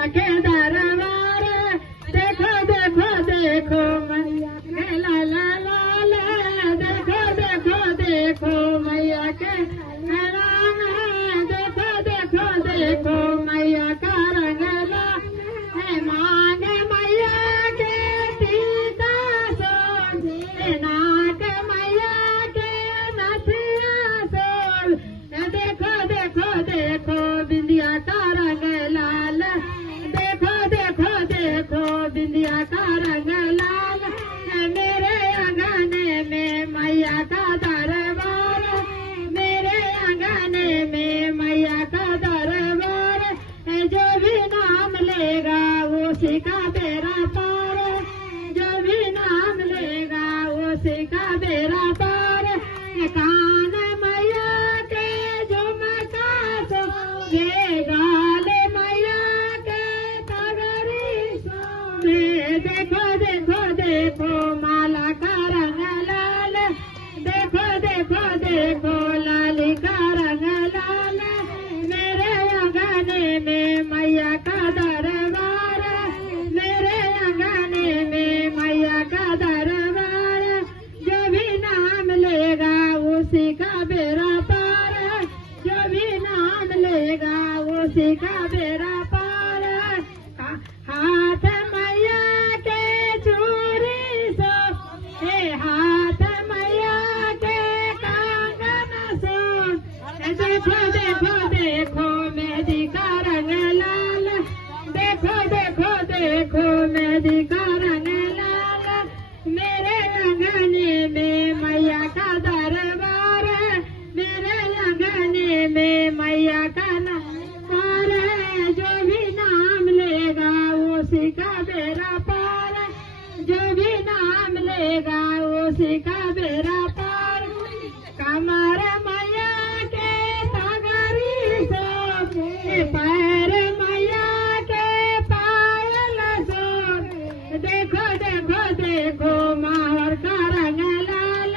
मैया के दरबार, देखो देखो देखो मैया के ला ला ला ला, देखो देखो देखो मैया के रंग, देखो देखो देखो मैया का रंग ला, मांग मैया के टीका सोल, नाक मैया के नथिया सोल, देखो देखो देखो बिंदिया का रंग लाल, देखो देखो देखो बिंदिया का रंग लाल, मेरे अंगने में मैया का दरबार, मेरे अंगने में मैया का दरबार, जो भी नाम लेगा उसी का बेड़ा पार, जो भी नाम लेगा उसी का बेड़ा पार, कान मैया के झुमका सो, ये गाल मैया के पगड़ी सो, देखो देखो देखो माला का रंग लाल, देखो देखो देखो लाली का रंग लाल, मेरे अंगने में मैया का दरबार, मेरे अंगने में मैया का दरबार, जो भी नाम लेगा उसी का बेड़ा पार, जो भी नाम लेगा उसी का बेड़ा पार, हाथ मैया के चूड़ी सो, हाथ मैया के कंगन सो, देखो देखो देखो मेहंदी का रंग लाल, देखो देखो देखो मेहंदी का रंग लाल, मेरे अंगने में मैया का दरबार, मेरे अंगने में मैया का दरबार, जो भी नाम लेगा उसी का बेड़ा पार, जो भी नाम लेगा उसी का बेड़ा पार, कमर मैया के पगड़ी सो, पैर मैया के पायल सो, देखो देखो देखो मावर का रंग लाल,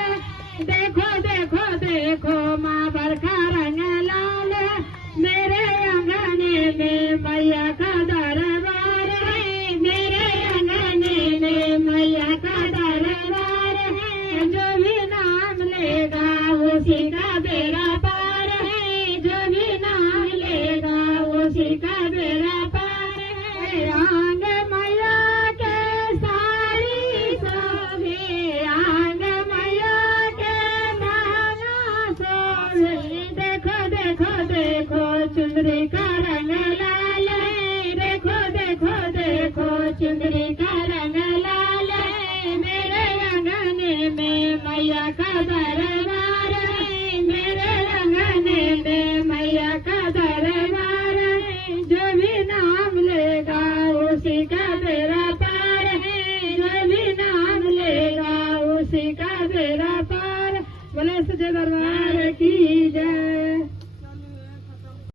देखो देखो देखो मावर का रंग लाल, मेरे अंगने में मैया का दरबार, मेरे अंगने में मैया का दरबार, जो भी नाम लेगा उसी का बेड़ा पार, जो भी नाम लेगा उसी का बेड़ा पार, आंग मैया के साड़ी सोहे, आंग मैया के माला सोहे, देखो देखो देखो चुंदरी का रंग लाल, देखो देखो देखो चुंदरी का रंग लाल, मेरे अंगने में मैया का दरबार, मेरे अंगने में मैया का दरबार, जो भी नाम लेगा उसी का बेड़ा पार, जो भी नाम लेगा उसी का बेड़ा पार, बोले सच्चे दरबार की जय।